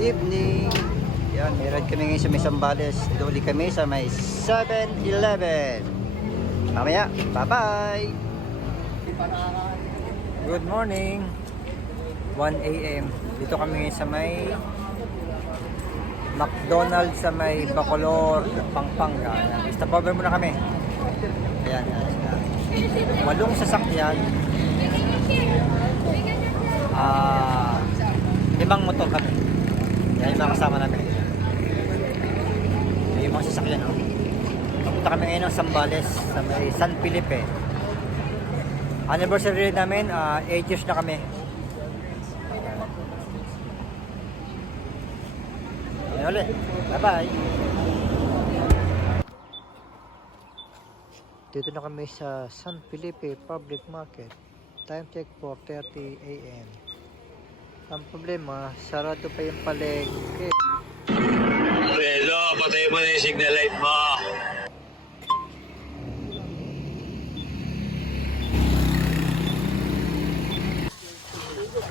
evening. Yan, may ride kami ngayon sa may Sambales. Dito ulit kami sa may 7-Eleven. Mamaya, bye-bye! Good morning! 1 AM. Dito kami ngayon sa may McDonald's sa may Bacolor, Pampanga. Ayan. Stop over muna kami. Ayan, walong sasakyan. 5 motor kami. Yan yung mga kasama namin. Yung mga sasakyan. Papunta kami ngayon ng Sambales sa may San Felipe. Anniversary namin, 8 years na kami. Yan ulit. Bye-bye. Dito na kami sa San Felipe Public Market. Time check 4:30 AM. Ang problema, sarado pa yung palengke. Hello, patay mo na yung signal light mo.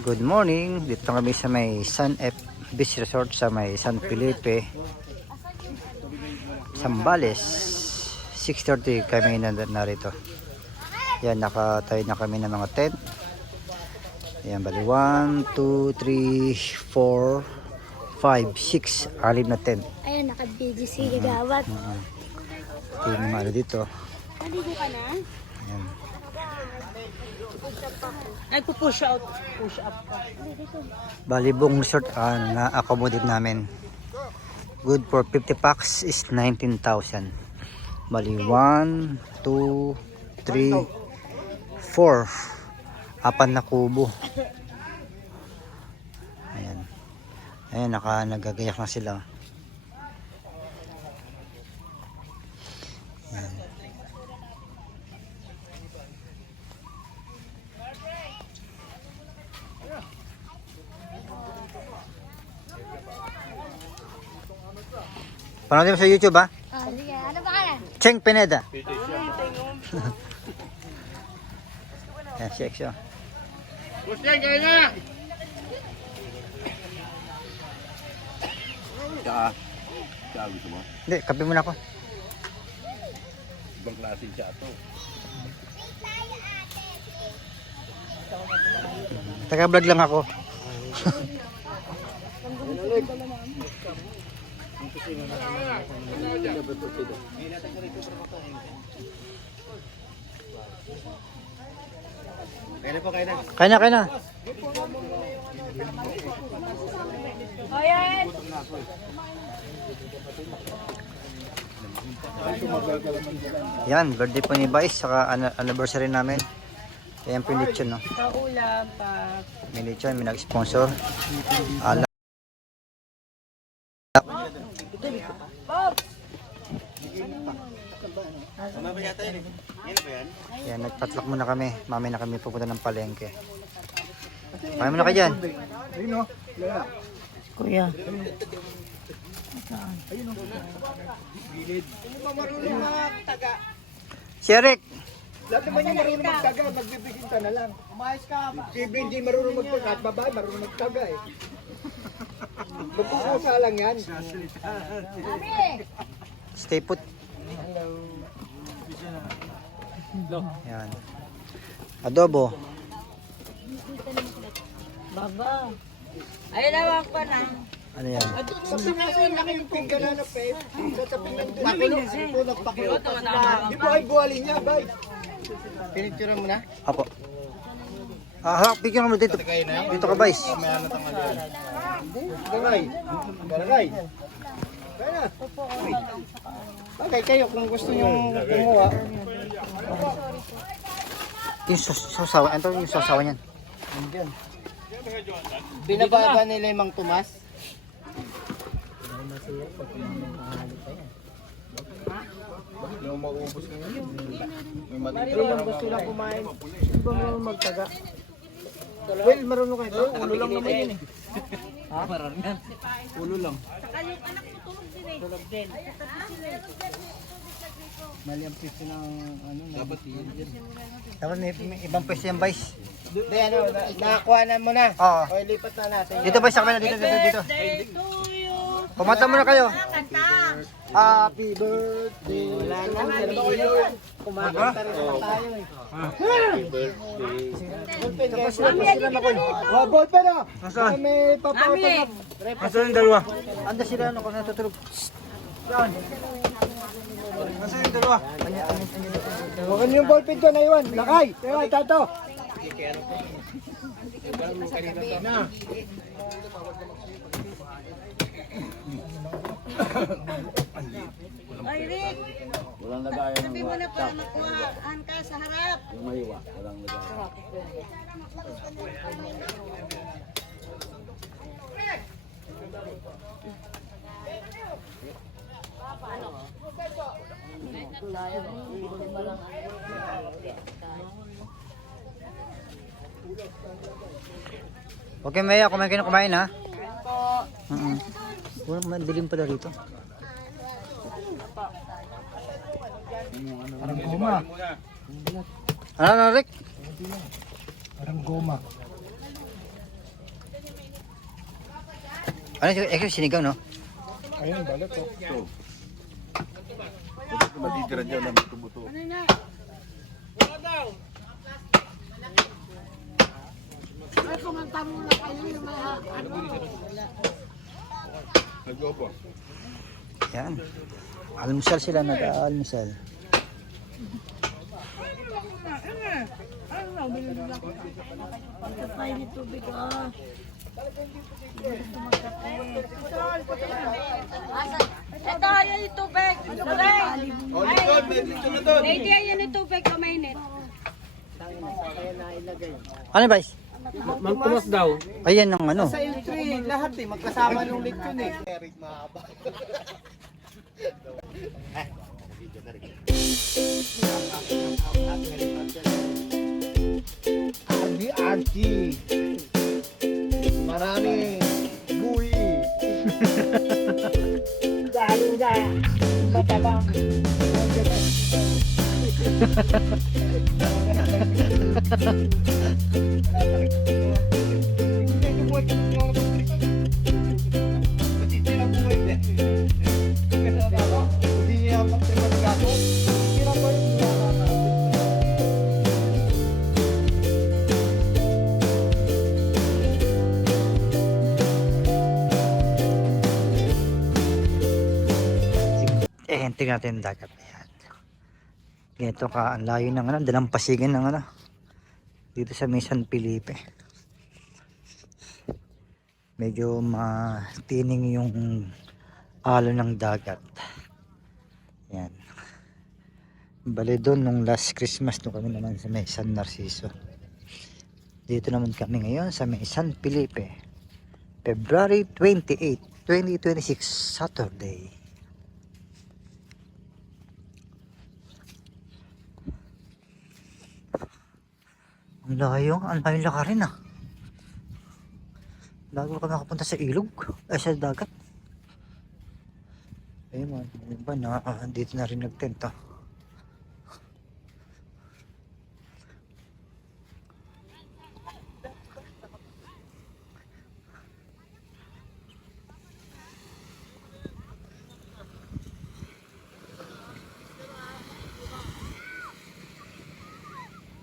Good morning. Dito kami sa may Sun F Beach Resort sa may San Felipe, Sambales. 6:30 kami narito. Yan, nakatayo na kami ng mga tent. Yan, bali 1, 2, 3, 4, 5, 6, 6 na tent. Ayan, naka-BGC gagawat. Ito yung mga dito. Naligo ka na? Ayan. Nagpo-push out. Push up ka. Bali buong resort na-accommodate namin. Good for 50 packs is 19,000. Bali 1, 2, 3, 4. 4 na kubo. Ayan. Ayan, nagagayak na sila. Ayan. Panood mo sa YouTube ha? Sige, ano ba ka na? Cheng Pineda. Yan, si Exo. Bustyan, kayo na! Siya gusto mo? Hindi, kape muna ako. Ibang klase siya ito. Taga-vlog lang ako. Kaya na. Yan, birthday po ni Vice, saka anniversary namin. Ayan po yung lechon, no? Kaulam pa. May lechon, may nag-sponsor. Yan, nagpatlak muna kami. Mamaya na kami pupunta ng palengke. Kaya muna ka dyan. Kuya. Si Eric! Lahat naman yung marunong magtaga, magbibiginta na lang. Si hindi marunong magtaga at babae marunong magtaga eh. Magpupusa lang yan. Stay put. Yan. Adobo. Baba. Ay, lawak pa na. Ano yan? Sa pinasin lang yung pinggan na pes. Sa pinggan punok pakilot. Di ba ay buwali niya, bay? Pinicture mo na? Apo. Picture mo dito. Dito ka, Vice. Garay. Garay. Kaya. Bagay kayo kung gusto nyo kumuha. Yung sasawa. Ano yung sasawa niyan? Andyan. Binababa nila yung Mang Tomas? Yung gusto lang kumain. Hindi ba marunong magtaga? Well, marunong kayo. Ulo lang naman yun eh. Ha? Marunong yan. Ulo lang. Tulog din. Mali ang pwesto ng ano. Dapat yun. Dapat may ibang pwesto yan, Vice. Hindi, ano, nakakuha na mo na. Oo. O, ilipat na natin. Dito ba sa kabila? Dito, dito, dito. Birthday to you. Kumanta muna kayo. Kanta. Happy birthday. Wala na, nalipat. Kumakanta rin naman tayo eh. Oh, ball pa na. Nasaan? May papauto na. Nasaan yung dalawa? Anda sila, ano, kung natutulog. Saan? Nasaan yung dalawa? Huwag yung ballpen ko na iwan. Lakay. Lakay, tato. Ay, Rick. Walang lagayan. Sabi mo na para makuhaan ka sa harap. Okay, Maya, kumain kayo na kumain, ha? Walang madilim pala rito. Parang goma. Ano, Rick? Parang goma. Ano, sinigaw, no? Ayun, balot oh. Yan. Almusal sila, nag-almusal. Kapay ni tubig, oh. Ito, ayan yung tubig. Lady, ayan yung tubig, kumainit. Ano, Vice? Magpumas daw. Ayan ang ano. Sa entry, lahat eh. Magkasama nung lechon eh. Eric mahaba. Ardi Archie. Marami. Bui. Galing ka. Matabang. Tingnan natin yung dagat. Ayan. Ganito ka, ang layo ng ano, dalampasigan ng ano. Dito sa may San Felipe. Medyo matining yung alo ng dagat. Ayan. Bali doon nung last Christmas doon kami naman sa may San Narciso. Dito naman kami ngayon sa may San Felipe. February 28, 2026, Saturday. Ang layo, ang layo lakarin ah. Bago kami nakapunta sa ilog, ay sa dagat. Ayun ba na, dito na rin nagtent ah.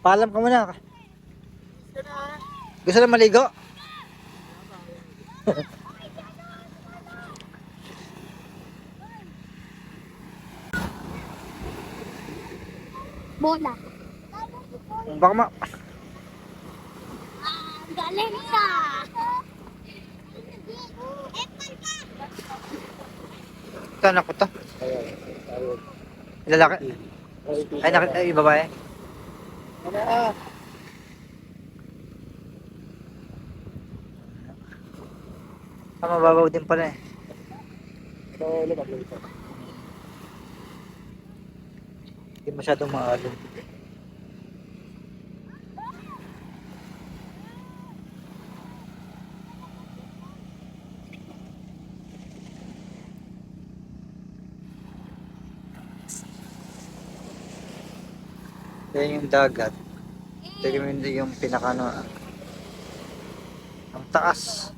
Paalam ka muna. Gusto na maligo? Bola. Baka ma... Galing ka. Ito anak ko to. Lalaki. Ay, ay babae. Mababaw din pala eh. Hindi masyadong maalon. Yan yung dagat. Tignan mo yung pinakano. Ang taas.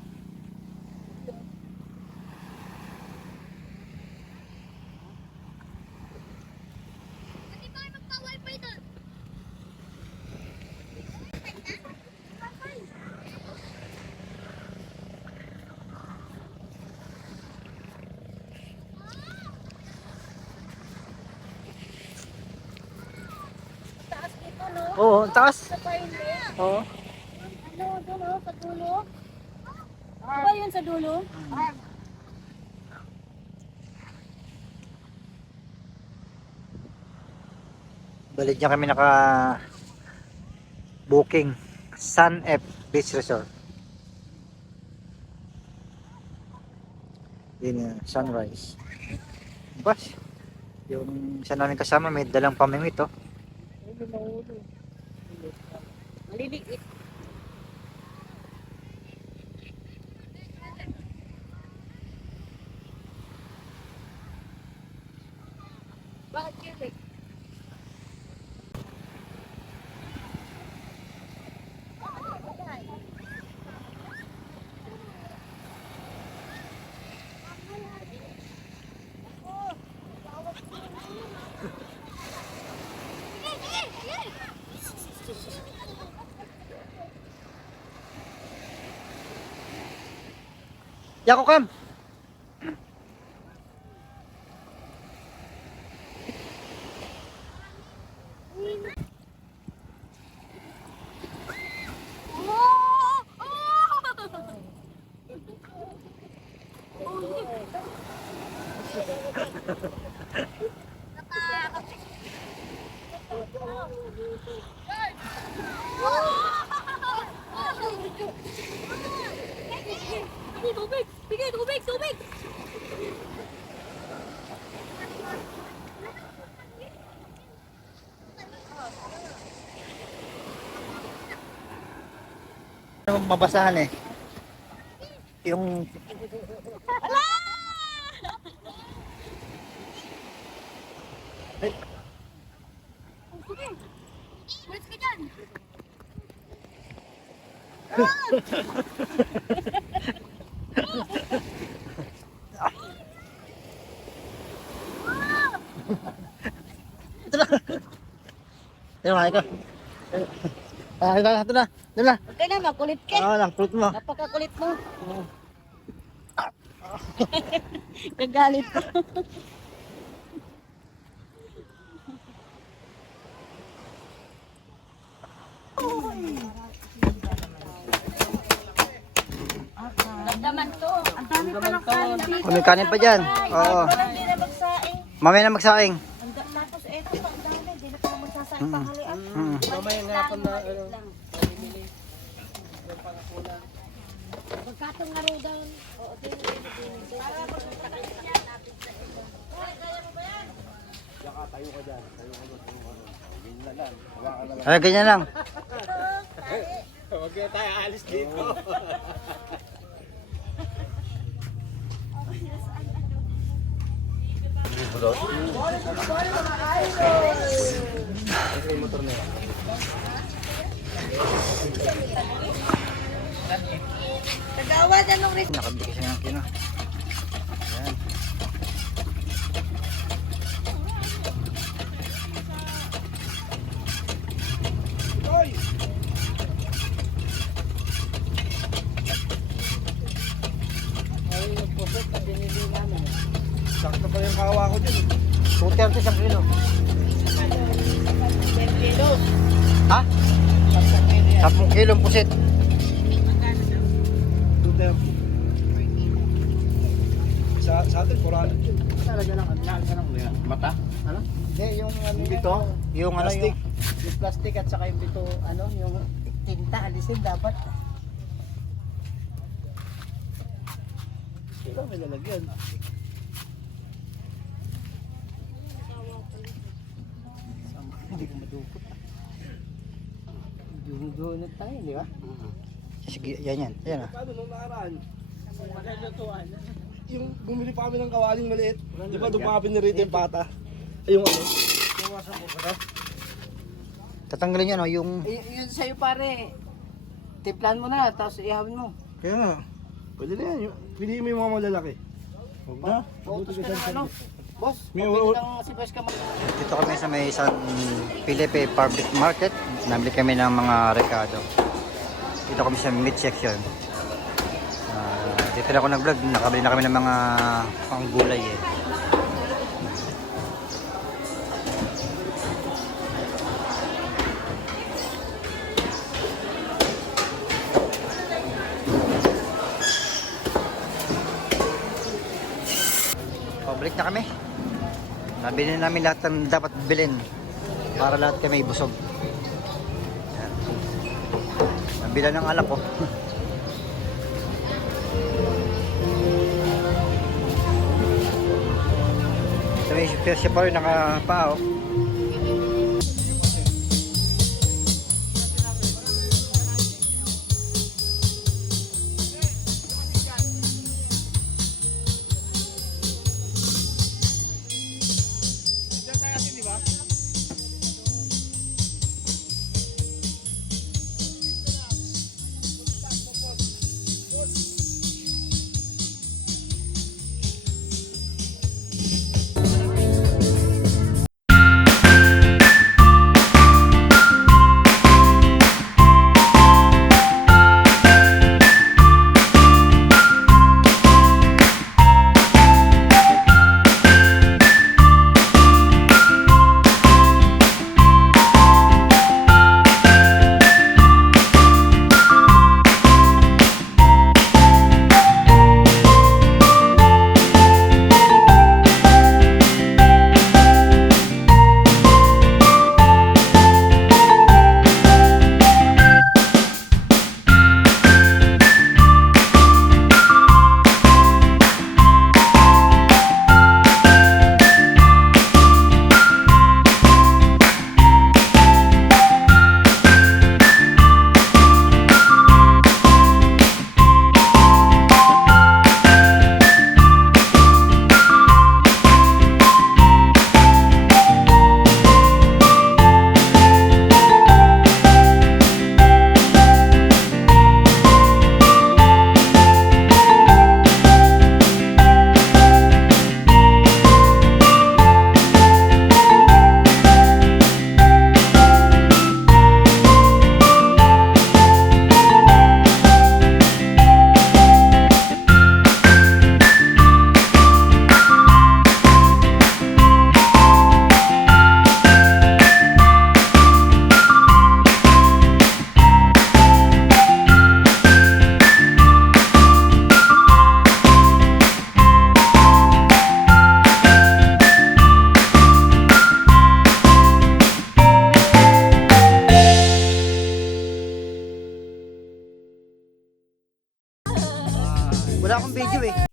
Taas dito, no? Oo, ang taas. Sa paile. Oo. Ano, doon, oh, sa dulo? Ba yun sa dulo? Balik niya kami naka booking Sun F Beach Resort. Yun sunrise. Bas, yung isa namin kasama may dalang pamimit oh. Maliliit. Bakit kilik? Yako Kam! Tubig! Bigay, tubig! Tubig! Mabasahan eh. Yung Malis ka dyan! Ito na, ito. Ito na. Ito na. Huwag ka na, makulit ka. Lang, fruit mo. Napakakulit mo. Kagalit ko. Nagdaman to. Ang dami palang kanin dito. May kanin pa dyan. Oo. Walang di na magsaing. Mamaya na magsaing. Tapos eto pa, ang dami. Di na pa magsasaing panghalian. Mamaya nga pa na ano. Pagkatong nga rin doon. Oo, para magkakalit niya. Napit sa ito. Hoy, kaya mo ba yan? Ay, ganyan lang. Huwag na tayo alis dito. Tagawad, anong risk? Nakabigay siya ng kino. Ayan. Sakto pa yung kawa ko dyan. 230 isang kilo. 10 kilos. Ha? 10 kilong pusit. 230. Sa atin, 400 yun. Talaga lang, mata? Ano? Hindi, yung ano Dito? Yung ano Plastic. Yung plastic at saka yung dito, ano, yung tinta, alisin dapat. Ito, may lalagyan. Hindi ko madukot. Yung tayo, di ba? Sige, yan. Yan ah. Paano nung nakaraan? Yung bumili pa kami ng kawaling maliit. Di ba doon pa kami nirito yung pata? Ay, yung ano? Tatanggalin niya no, yung... Yun sa'yo pare. Tiplan mo na, tapos ihawin mo. Kaya nga. Pwede na yan. Piliin mo yung mga malalaki. Huwag na. Focus ka na ano. Boss, May pwede kang sibas ka Dito kami sa may San Felipe Public Market. Nabili kami ng mga rekado. Dito kami sa meat section. Dito na ako nag-vlog. Nakabili na kami ng mga panggulay eh. Pabalik na kami. Nabili na namin lahat ng dapat bilhin para lahat kami busog. Yan. Nabila ng alak ko. Sabi siya pa rin nakapao. Wala akong video eh.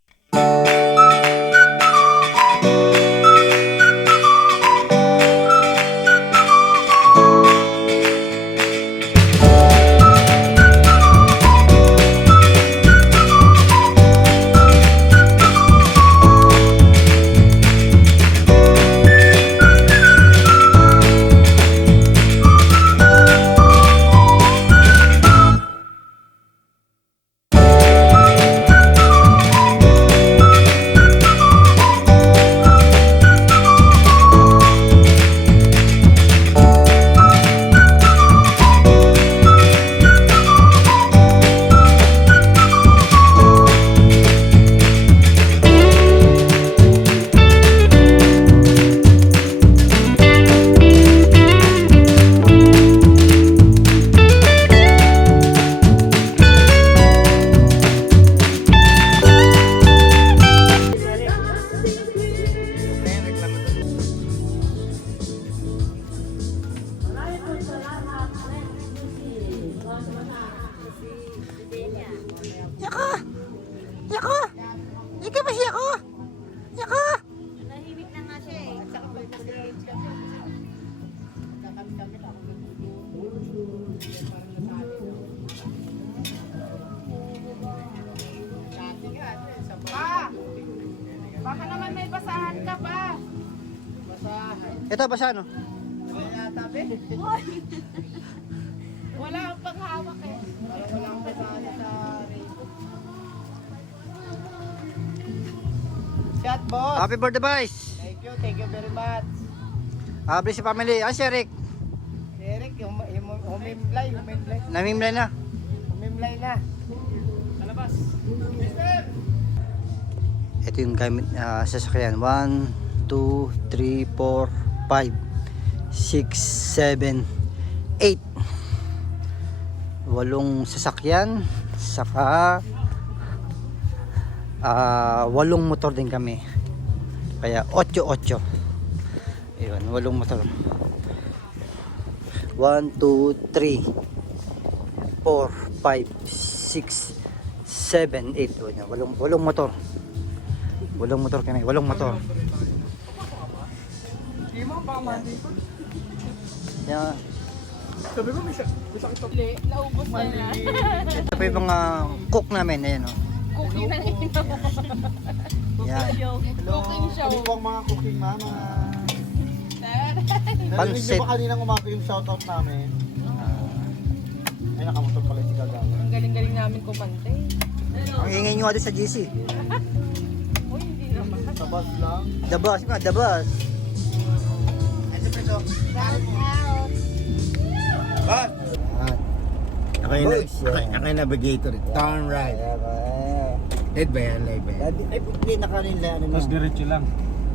Ito basa no? Tabi. Wala kang panghawak eh. Wala akong kasali sa Rico. Chat boss. Happy birthday, boys! Thank you very much. Happy si family. Ah, si Eric. Si Eric, humimlay. Namimlay na. Humimlay na. Sa labas. Ito yung gamit sasakyan. 1, 2, 3, 4, 5, 6, 7, 8. 8 sasakyan. Saka 8 motor din kami. Kaya 8. Ayun, 8 motor. 1, 2, 3, 4, 5, 6, 7, 8. 8 motor. 8 motor kami, 8 motor. Hindi mo, baka mandito. Yan. Sabi ko, may sakit to. Naubos na na. Ito pa yung mga cook namin. Ayan, oh. Cooking na rin. Yan. Cooking show. Ano po ang mga cooking mama? Narinig Pansit. niyo ba kaninang umaga yung shoutout namin? Ay, nakamotor pala si Gagawa. Ang galing-galing namin kumante. Ang ingay nyo nga doon sa GC. Uy, hindi naman. Sa bus lang. The bus, the bus. Bus! Ako yung, Boys, yeah. ako yung navigator. Turn right. Light ba yan? Light ba yan? Ay, hindi nakanin ano na. Mas diretso lang.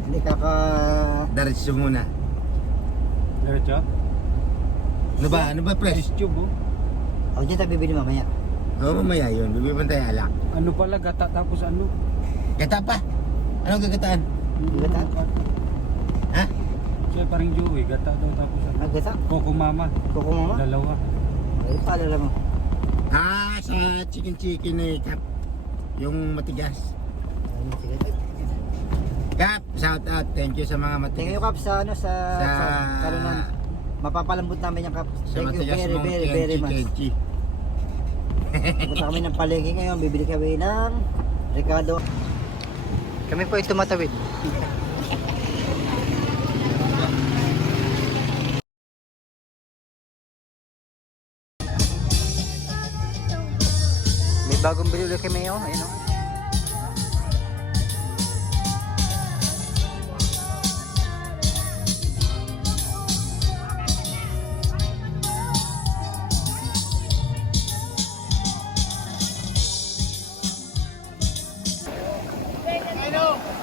Hindi kaka... Diretso muna. Diretso? Ano ba? Ano ba, press? Ice tube oh. Ako dyan tayo bibili mamaya. Oo, mamaya yun. Bibibang tayo alak. Ano pala, gata tapos ano? Gata pa? Anong gagataan? Gata? Ha? Siya parang Joey, gata daw tapos ano? Nagata? Coco Mama, Kuko mama? dalawa. Ay, paalala mo. Ah, sa chicken eh, Kap. Yung matigas. Ayun, sige. Kap, shout out. Thank you sa mga Thank matigas. you, Kap, sa ano, sa Sa- kalunan. Mapapalambot namin yung Kap. Sa Thank you matigas very, mong very, very much. kenchi. Punta kami ng palengke ngayon, bibili kami ng Ricardo. Kami po ay tumatawid. May bagong bili ulit kami yun, ayun o.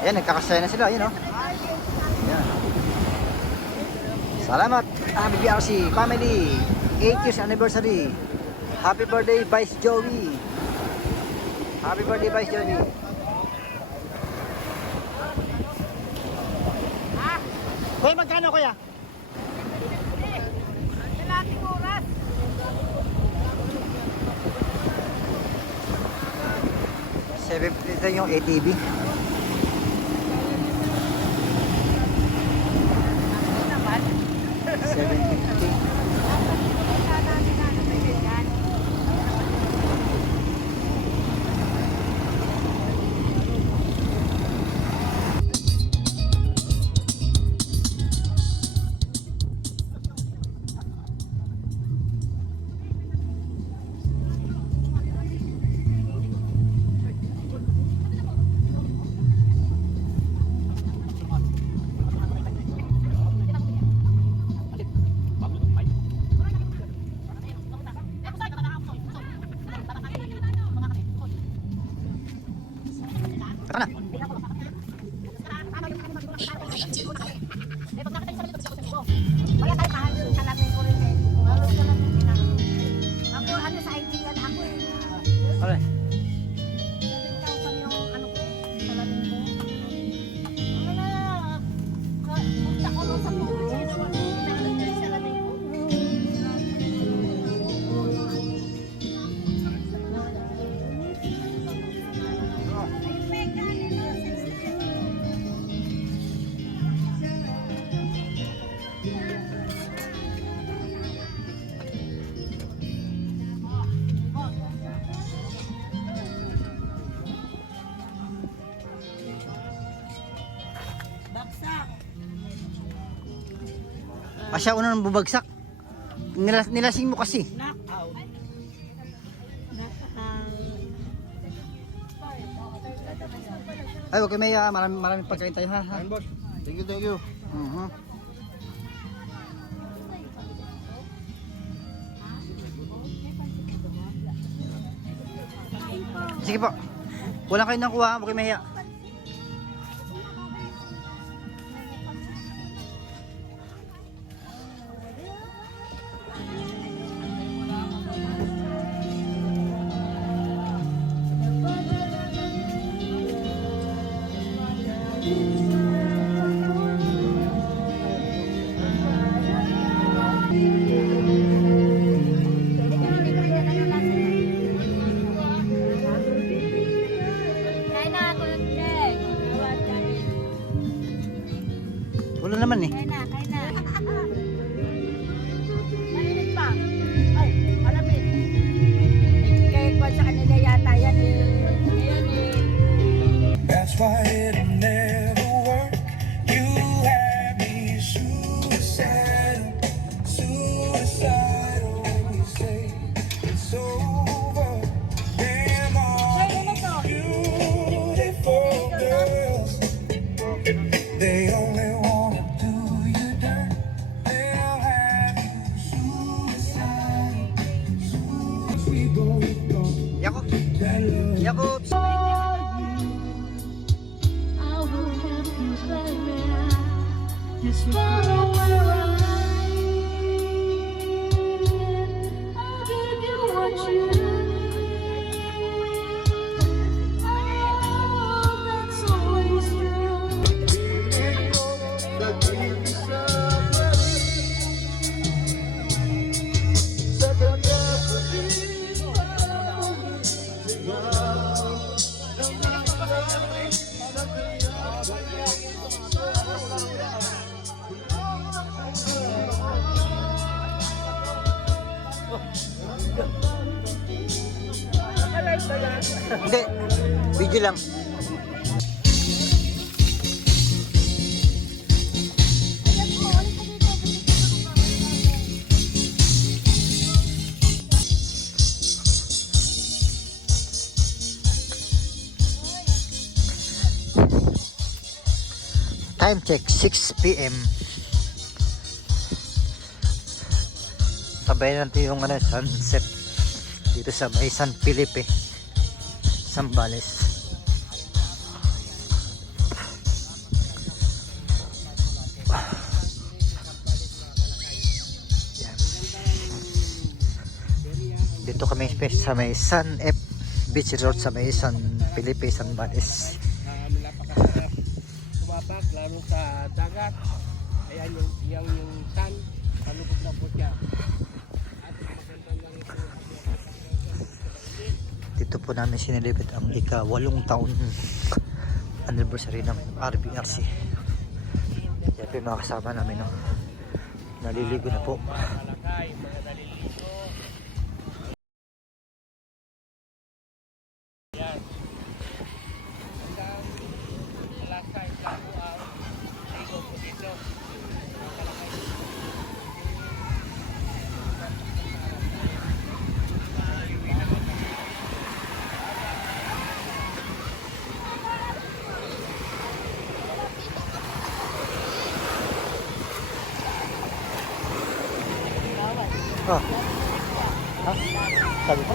Ayan, nagkakasaya na sila, ayun o. Ayan. Salamat, BRC family. 8 years anniversary. Happy birthday, Vice Joey. Happy birthday, Vice Joey. Kuya, magkano kuya? Kalating oras. Ito yung ATV. Naman. 750. Tara na. Wala tayo mahal yung salamin ko rin eh. Mahal yung salamin ko na. Ako, ano sa IG yan, ako eh. Alright. 7,000 yung ano ko, salamin ko. Wala. Punta ko nung sa tubig eh. Inaano ko yung salamin ko. Siya una nang bubagsak. Nilasing mo kasi. Knockout. Ay, okay, may maraming pagkain tayo ha. Thank you, thank you. Mhm. Sige po. Wala kayo nang kuha, okay mahiya. Kain na, tulad check. Wala naman eh. Kain na, kain na. Mainit pa. Ay, malamig. Kaya ko sa kanila yata yan eh. Ngayon eh. That's why it'll never work. You had me suicidal, suicidal. You say it's over. Damn all beautiful girls, they only wanna do you dirt. They'll have you suicidal, suicidal. We both know Yakop. that love. Yakop. Just follow where I'm I'll give you what you need. Oh, that's always true. Hindi. Video lang. Time check 6 PM. Sabayan natin yung sunset dito sa may San Felipe, Zambales. Yan. Dito kami sa may San F Beach Resort sa may San Felipe, Zambales. Napakasarap tumapak lalo sa dagat. Ayan yung sun, palubog na po siya. Dito po namin sinilibit ang ika-8 taon anniversary ng RBRC. Yan po yung mga kasama namin, no? Naliligo na po. Malakay, mga naliligo. Yan. Hanggang Malakay, Labuan, ligo po dito. Malakay. Ah. Ha? Sabi ko?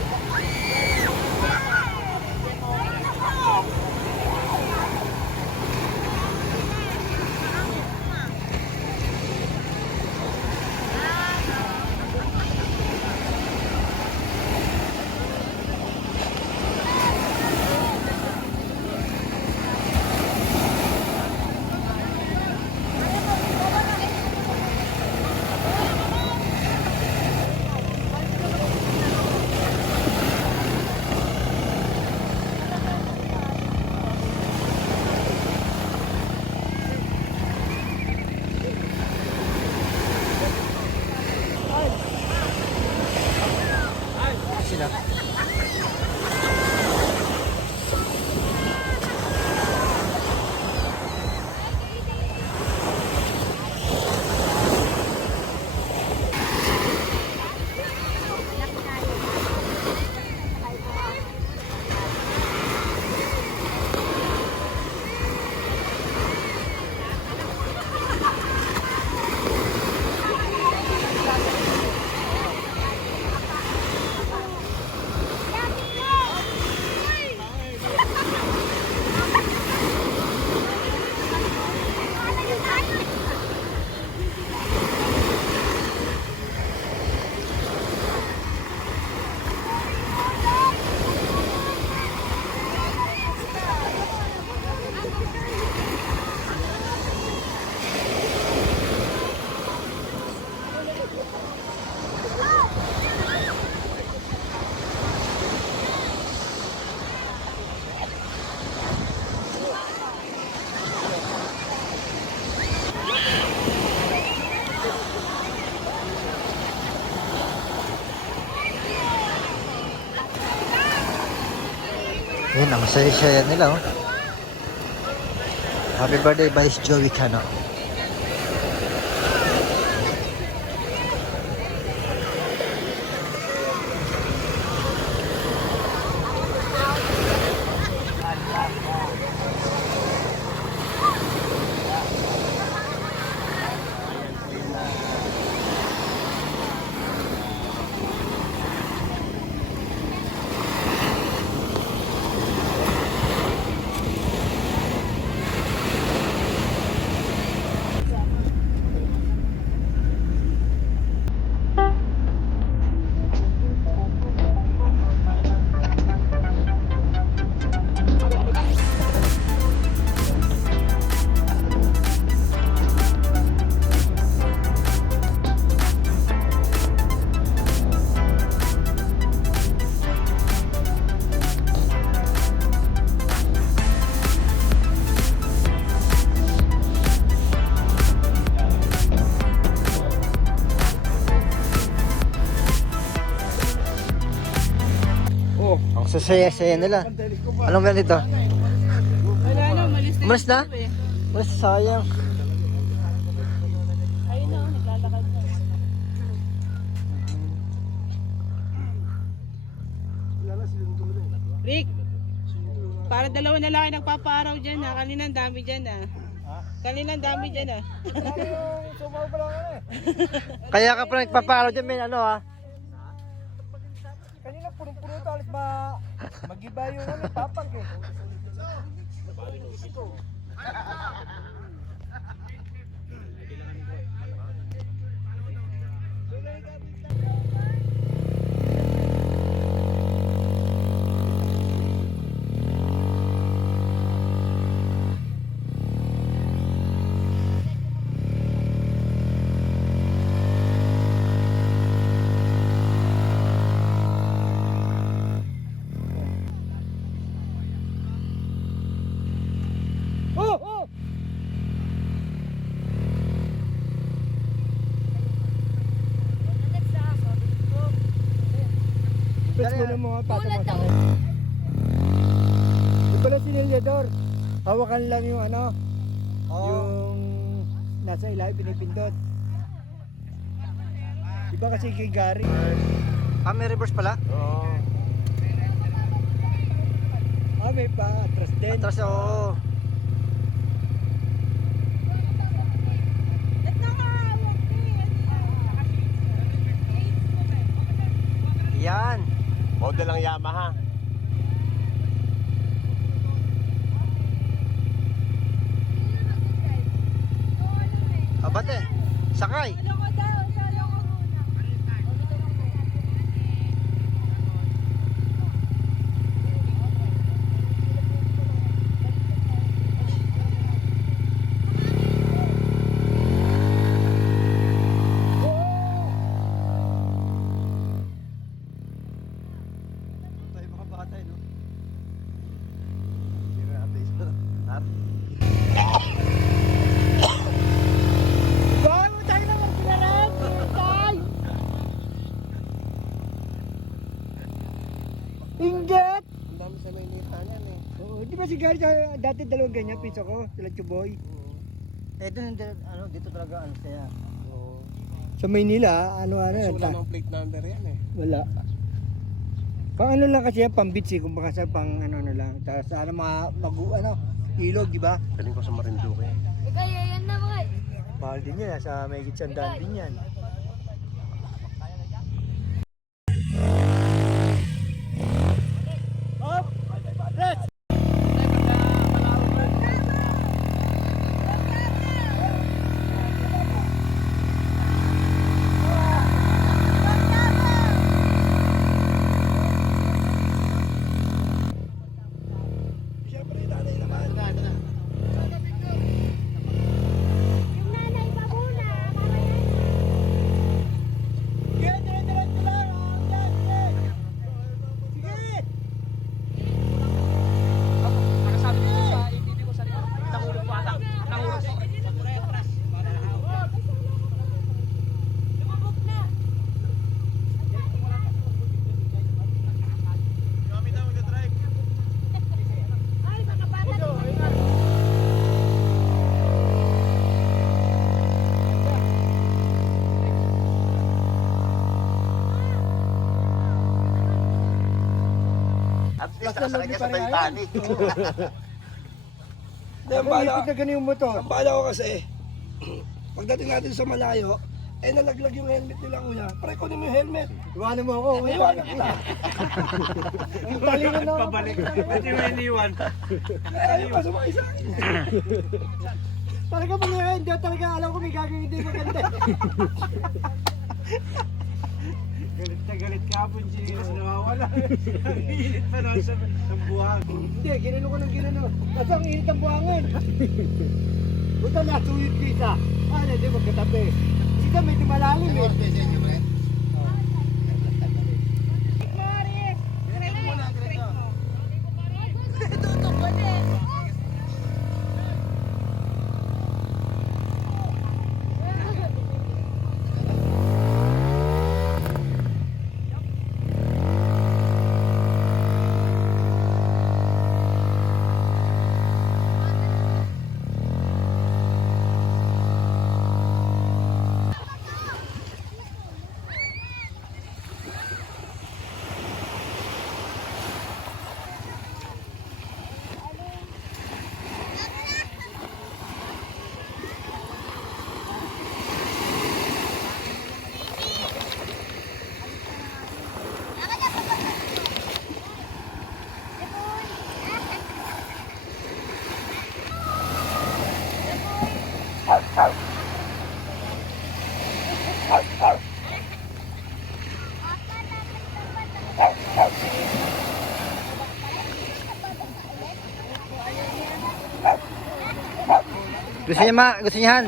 Yun, ang saya-saya nila, oh. Happy birthday, Vice Joey Cano. Ang sasaya-saya nila. Anong meron dito? Umalis na? Umalis, sayang. Ayun na, naglalakad na. Rick, para dalawa na lang nagpapaaraw dyan ha. Kanina ang dami dyan ha. Kanina ang dami dyan ha. Kaya ka pala nagpaparaw dyan, men, ano ha? Kanina punong-puno ito, alis mag-iba yung papag eh. Best mo ng mga patama. Yung pala si Nelyador, hawakan lang yung ano, yung nasa ilalim pinipindot. Iba kasi kay Gary. Ah, may reverse pala? Oo. Ah, may pa, atras din. Atras, oo. Yan. Model ang Yamaha. Abate, sakay. Tayo mga bata, no? Hindi na natin isa. Bago tayo na magsigaran! Tay! Ingat! Ang dami sa Maynila yan eh. Oo, di ba si Gary dati dalawang ganyan, piso ko, sila Chuboy. Eh, dito talaga, ano siya. Sa Maynila, ano, Wala namang plate number yan eh. wala. Pang ano lang kasi yan, pang beach eh, kung baka sa pang ano lang. Tapos ano, ilog, di ba? Galing ko sa Marinduque. Mahal din yan, sa may gitsandaan din yan. sa kanya sa Titanic. Ang ipit na ganun yung motor. Ang bala ko kasi, pagdating natin sa malayo, nalaglag yung helmet nila kuya. Pare, kunin mo yung helmet. Iwanan mo ako. Iwanan kita. Ang talino na ako. Pwede mo iniwan. Ayaw pa sumakay sa akin. Talaga pag hindi talaga alam ko may gagawin hindi maganda. Galit na galit ka po, Giles. Nawawala. Ang init pa naman sa buhang. Hindi, ginano ko ng ginano. Kasi ang init ang buhangin. Buta na, suyot kita. Hindi magkatabi. Sika medyo malalim eh. Gusto niya gusto niya Han?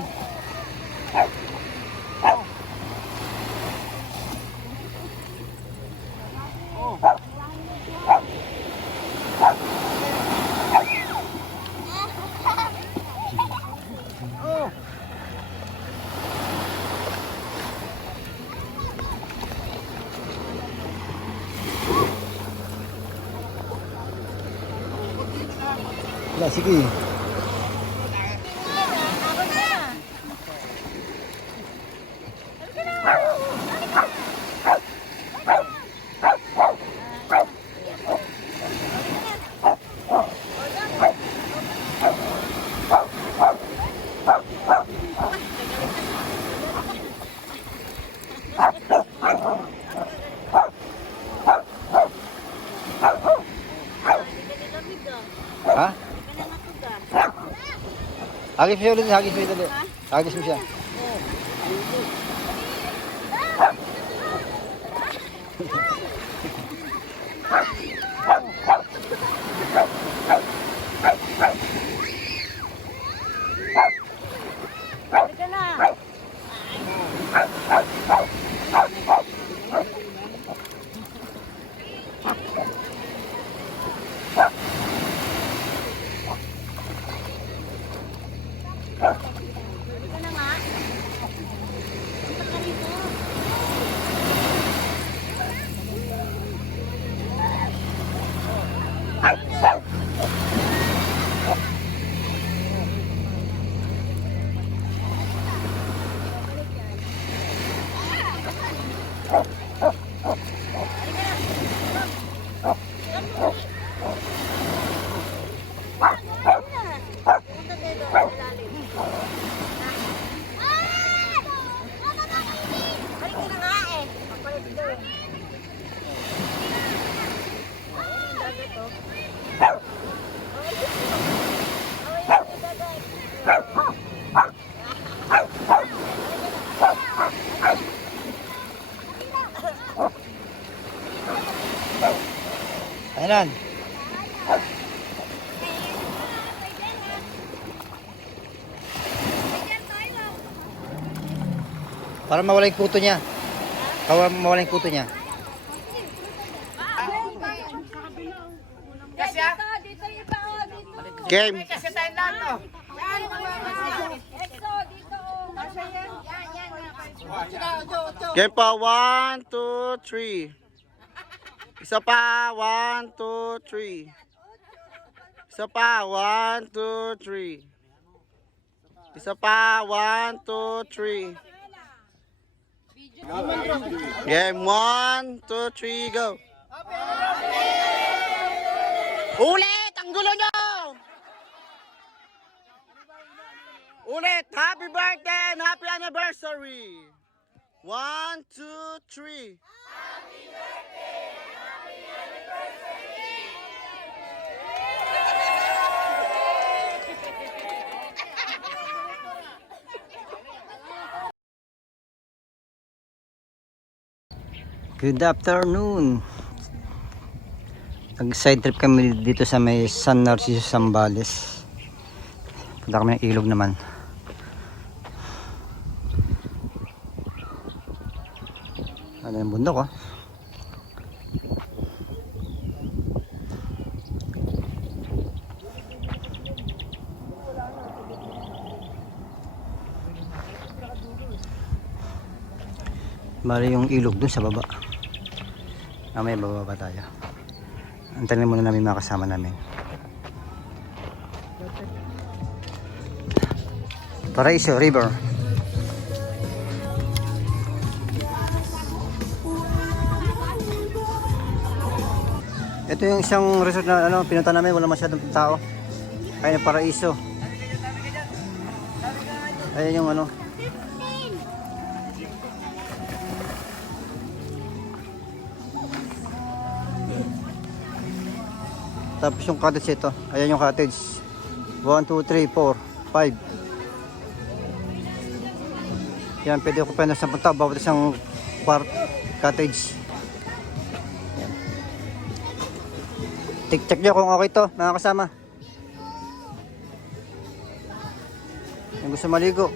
Wala, sige. Ha? Hagis mo siya ulit, hagis mo ulit. Hagis mo siya. Halika na. Halika na nga. Punta ka rito. Punta dito, ilalim. Halika na nga eh. Papalit doon. Ayun, dagat oh. Ayan. Para mawala yung kuto niya. Para mawala yung kuto niya. Dito yung iba oh, dito. Game. Exo, dito oh. Yan. Game pa. 1, 2, 3. Isa pa. 1, 2, 3. Isa pa. 1, 2, 3. Isa pa. 1, 2, 3. Game 1, 2, 3, go. Ulit! Ang gulo nyo! Ulit! Happy birthday and happy anniversary! 1, 2, 3. Good afternoon. Nag-side trip kami dito sa may San Narciso, Zambales. Punta kami ng ilog naman. Ano yung bundok, oh. Bali yung ilog dun sa baba. Mamaya bababa tayo. Antayin muna namin mga kasama namin. Paraiso River. Ito yung isang resort na pinunta namin, wala masyadong tao. Ayun yung Paraiso. Ayun yung Tapos yung cottage ito. Ayan yung cottage. 1, 2, 3, 4, 5. Yan, pwede ko pa na sa punta. Bawat isang cottage. Yan. Check nyo kung okay to, mga kasama. Yung gusto maligo.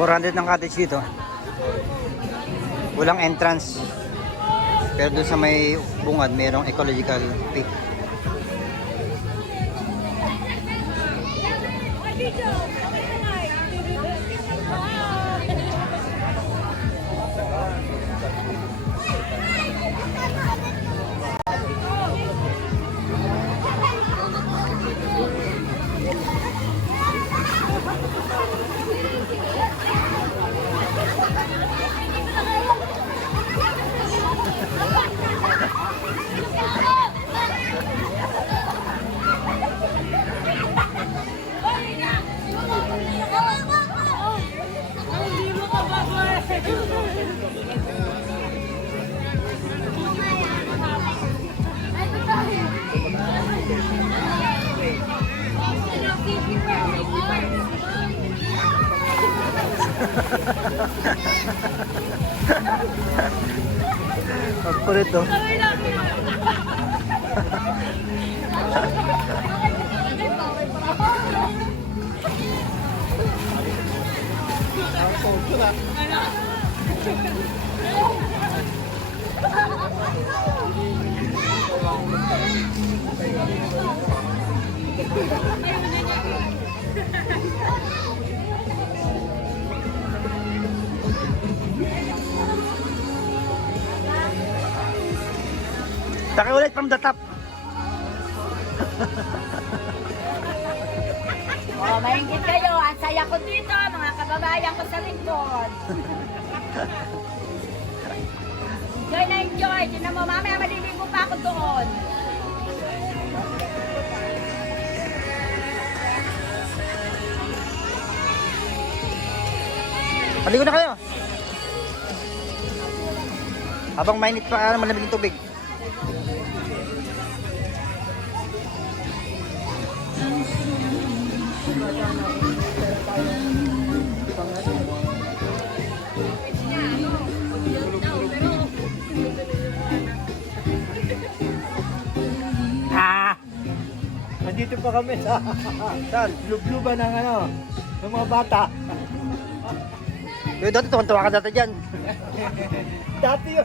$400 ng cottage dito. Walang entrance. Pero doon sa may bungad, mayroong ecological fee. Kulit to. Taki ulit from the top. Oh, maingit kayo. Ang saya ko dito, mga kababayan ko sa lingkod. Enjoy na enjoy. Tinan mo, mamaya maliligo pa ako doon. Paligo na kayo. Habang mainit pa, malamig yung tubig. nandito pa kami sa saan? Lubluban ng ano, ng mga bata. Yung dati, tuwan-tuwa ka dati dyan. Dati yun.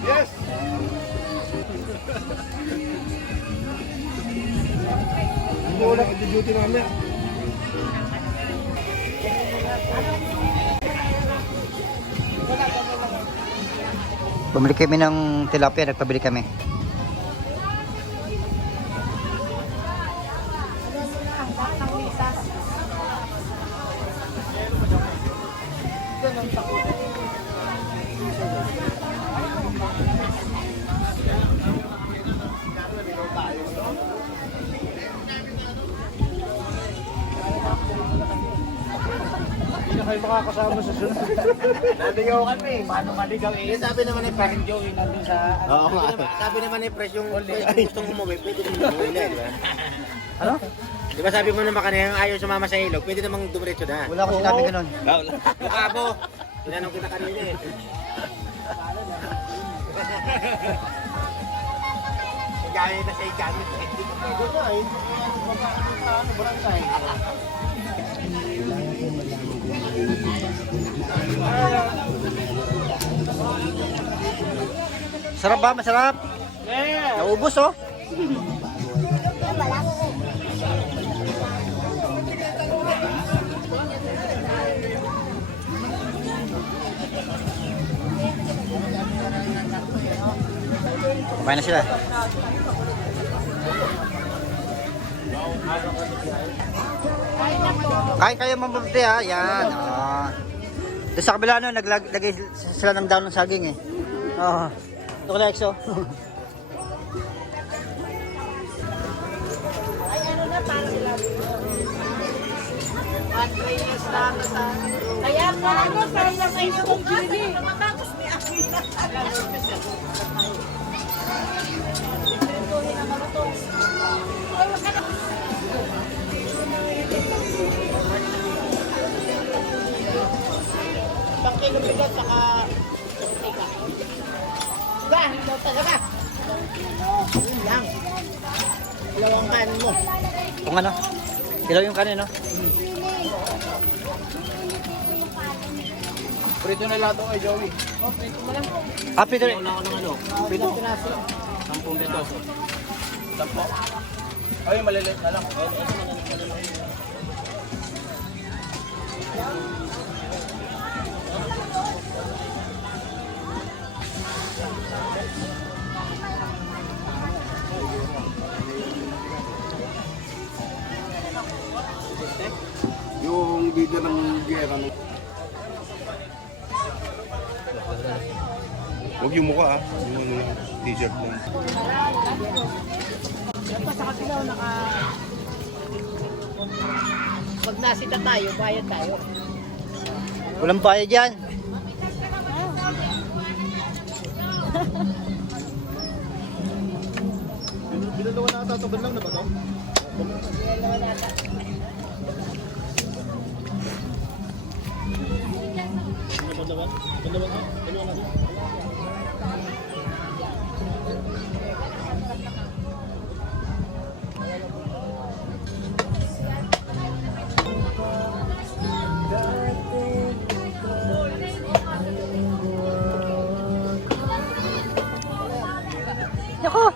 Yes! Hindi ko lang i-duty namin. Bumili kami ng tilapia, nagpabili kami. Hindi na kayo makakasama sa sunod. Naligaw kami. Paano maligaw eh? Sabi naman ni Pres, Joey nandun sa... oo nga. Sabi naman ni Pres, yung gustong umuwi, pwede naman umuwi na, di ba? Ano? Di ba sabi mo naman kanina, ayaw sumama sa ilog, pwede namang dumiretso na. Wala akong sinabi ganun. Mukha mo. Tinanong kita kanina eh. Gaya na sa ikamit. Hindi ko pwede na eh. Barangay. Sarap ba? Masarap? Naubos oh. Kumain na sila. Kain kayo mabuti ha. Yan. Doon sa kabila no, naglagay sila ng daon ng saging eh. Oo. Ito ko Exo. Kaya nga ano, para sa inyo kong gini. Matapos ni Amin. Isang kilo bigas, saka... Ba, ikaw talaga. Yun lang. Dalawang kanin mo. Kung ano? Ilaw yung kanin no? Prito na lahat kay Joey. Ah, Peter. Una ko ng ano? Prito. 10 piraso. Ay, maliliit na lang. Yung video ng gera ng... Huwag yung mukha ah. Yung ano yung t-shirt mo. Dapat sa kapila, Pag nasita tayo, bayad tayo. Walang bayad yan. Binalawa na ata, taban lang na ba ito? Yako!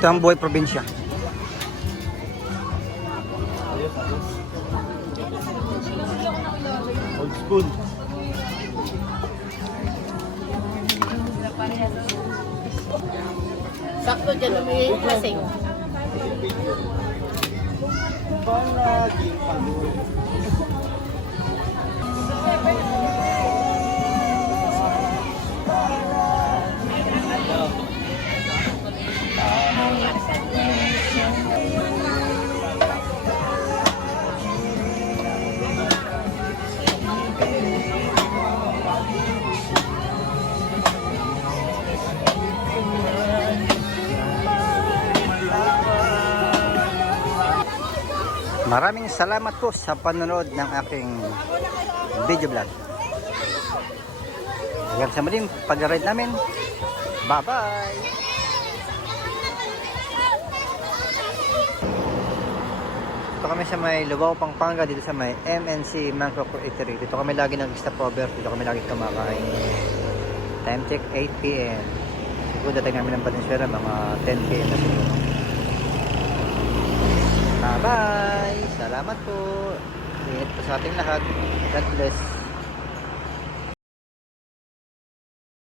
Ito ang buhay probinsya. Old school. Sakto dyan may lasing. Palaging pagod. Maraming salamat po sa panonood ng aking video vlog. Hanggang sa muling pag-ride namin. Bye-bye! Dito kami sa may Lubao, Pampanga, dito sa may MNC Mangkok Eatery. Dito kami lagi nag-stop over, dito kami lagi kumakain. Time check 8 PM. Siguro dating namin ng Valenzuela mga 10 PM na siguro. Bye-bye! Salamat po! Ingat po sa ating lahat. God bless!